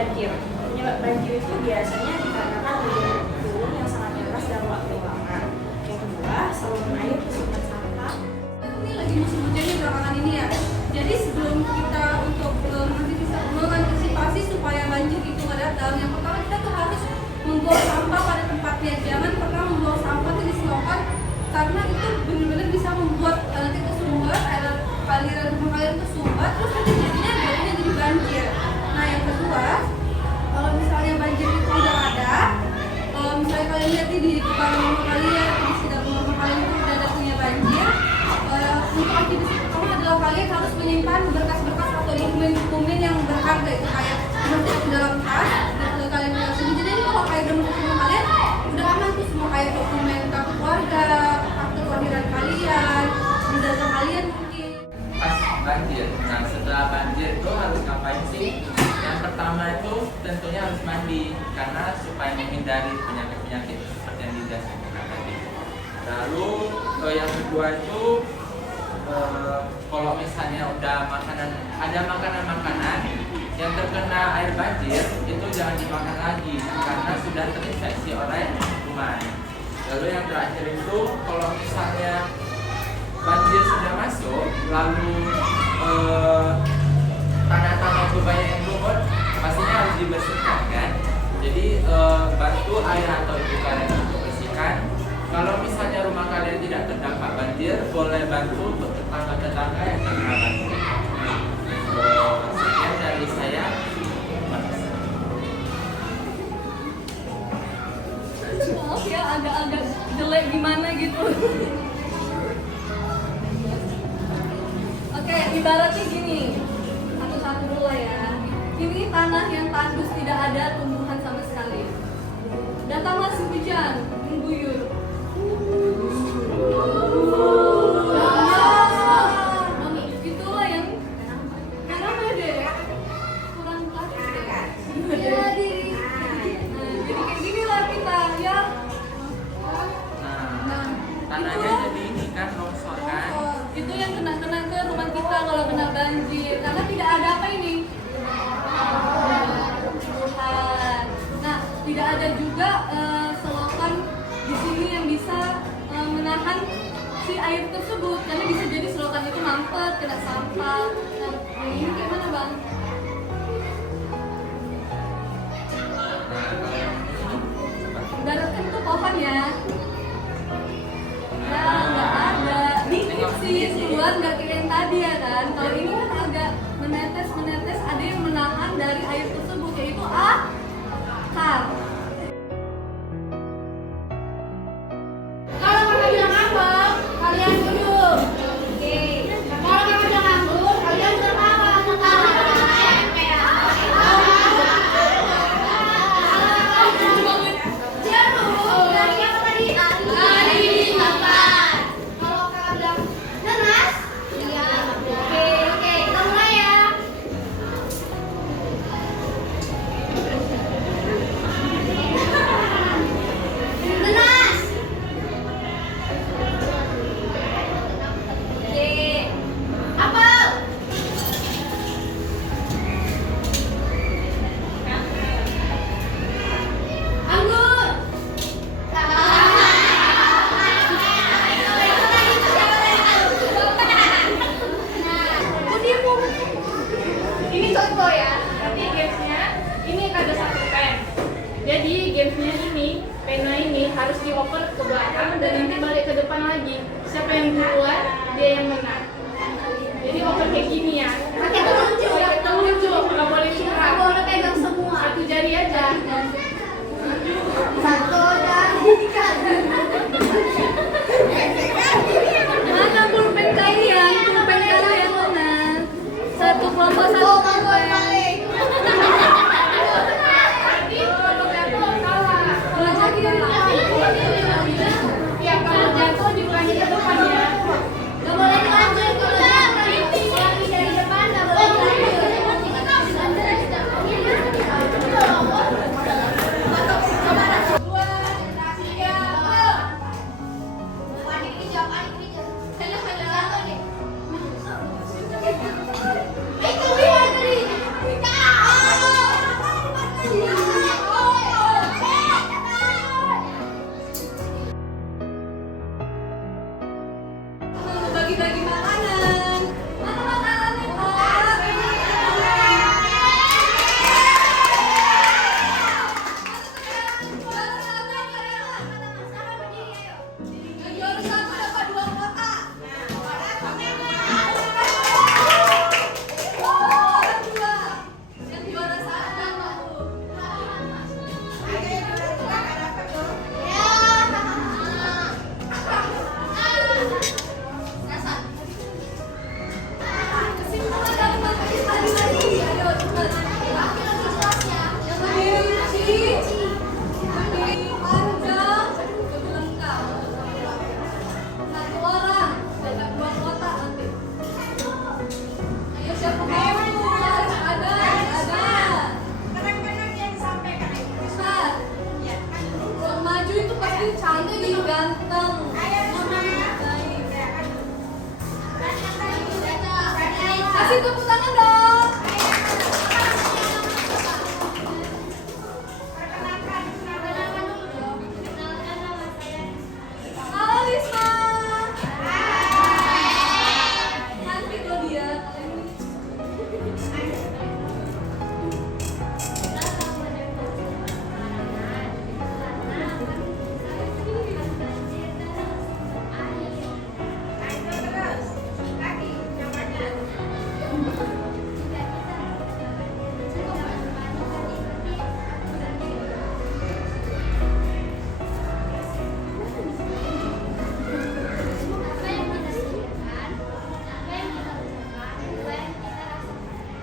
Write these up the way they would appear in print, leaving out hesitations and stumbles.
banjir. Penyebab banjir itu biasanya dikarenakan hujan turun yang sangat deras dalam waktu yang lama. Yang kedua, saluran air ke sumber sampah. Ini lagi musim hujannya belakangan ini ya. Jadi sebelum kita untuk mengantisipasi supaya banjir itu nggak datang, yang pertama kita tuh harus membuang sampah pada tempatnya. Jangan pernah membuang sampah itu di selokan, karena itu benar-benar bisa membuat nanti kesumbat, aliran rumah kalian kesumbat, terus nanti jadinya jadi banjir. Nah yang kedua, kalau misalnya banjir itu udah ada, misalnya kalian lihat nih di depan rumah kalian, di sekitar rumah kalian itu udah ada punya banjir, untuk aktivitas pertama adalah kalian harus menyimpan berkas-berkas atau dokumen-dokumen yang berharga itu kayak masuk ke dalam tas, dan kalian bilang sendiri. Jadi kalau kayak udah masuk ke rumah kalian, udah aman tuh semua kayak dokumen kartu keluarga, akte kelahiran kalian, ijazah kalian mungkin. Pas banjir, nah setelah banjir itu harus ngapain sih? Yang pertama itu tentunya harus mandi, karena supaya menghindari penyakit-penyakit seperti yang dijelaskan tadi. Lalu yang kedua itu kalau misalnya udah ada makanan-makanan yang terkena air banjir, itu jangan dimakan lagi karena sudah terinfeksi oleh kuman. Lalu yang terakhir itu kalau misalnya banjir sudah masuk, lalu tanah-tanah itu banyak yang lumut, pastinya harus dibersihkan kan. Jadi bantu ayah atau ibu kalian untuk bersihkan. Kalau misalnya rumah kalian tidak terdampak banjir, boleh bantu untuk tetangga-tetangga yang terkena banjir. Sekian dari saya. Maaf ya, agak-agak jelek gimana gitu. Oke, ibaratnya gini, satu-satu dulu ya. Ini tanah yang tandus, tidak ada tumbuhan sama sekali. Datang masih hujan, mengguyur. Itulah yang kenapa deh? Kurang praktis ya. Jadi kayak gini lah kita ya. Nah, tanahnya jadi ini kan longsor kan. Itu yang kena ke rumah kita kalau kena banjir, karena tidak ada apa ini. Nah, tidak ada juga selokan di sini yang bisa menahan si air tersebut, karena bisa jadi selokan itu mampet, kena sampah. Nah, ini gimana bang? Ibaratkan itu pohon ya. Nah, nggak ada. Dikit sih keluar, nggak kayak yang tadi ya kan. Kalau ini kan agak menetes, ada yang menahan dari air tersebut, yaitu akar. Kalau kakak bilang ngambek, kalian duduk. Oke. Kalau kakak bilang ngambek, kalian tertawa. Ini contoh ya, nanti gamesnya ini ada satu pen. Jadi gamesnya ini, pena ini harus dioper ke belakang dan nanti balik ke depan lagi. Siapa yang duluan, dia yang menang. Jadi oper kayak gini ya. Pakai telunjuk, nggak boleh curang. Boleh pegang semua. Satu jari aja. Satu jari. Mana pulpen kalian? Pulpen kalian mana? Satu kelompok satu pulpen. Ya kalau jatuh diulangi ke depan ya. Gak boleh dilanjut kalau ulangi dari depan, gak boleh dilanjut. Siapa mau? Ada. Kadang-kadang yang disampaikan itu. Ustaz, yang maju itu pasti cantik, ganteng. Kasih tepuk tangan dong. Halo Risma. Cantik loh dia.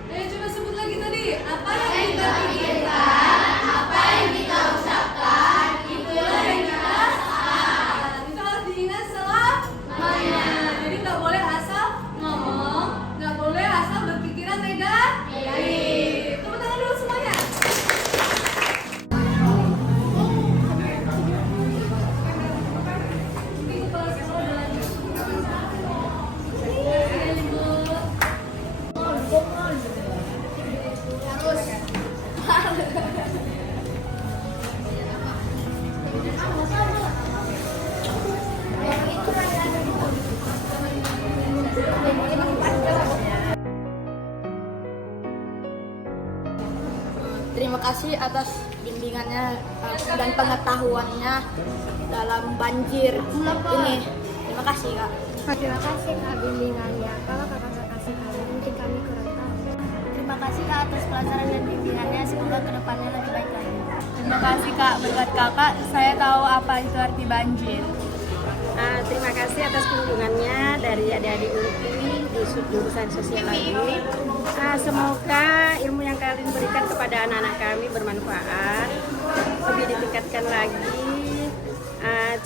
Ayo coba sebut lagi tadi. Apa yang kita pikirkan, apa yang kita ucapkan, itulah yang kita rasakan. Itu harus diingat selamanya. Jadi nggak boleh asal ngomong, nggak boleh asal berpikiran negatif. Tepuk tangan dulu semuanya. Ini kepala sekolah udah lanjut. Terima kasih atas bimbingannya dan pengetahuannya dalam banjir ini. Terima kasih Kak. Terima kasih Kak bimbingannya. Kalau kakak kasih kami, mungkin kami kurang tahu. Terima kasih Kak atas pelajaran dan bimbingannya. Semoga kedepannya lebih baik lagi. Terima kasih Kak, berkat Kakak saya tahu apa itu arti banjir. Terima kasih atas kunjungannya dari adik-adik UPI di jurusan sosiologi. Semoga ilmu yang kalian berikan kepada anak-anak kami bermanfaat, lebih ditingkatkan lagi.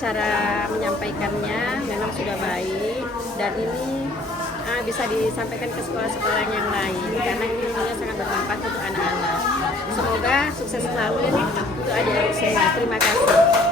Cara menyampaikannya memang sudah baik dan ini bisa disampaikan ke sekolah-sekolah yang lain karena ilmunya sangat bermanfaat untuk anak-anak. Semoga sukses selalu untuk adik-adik saya. Terima kasih.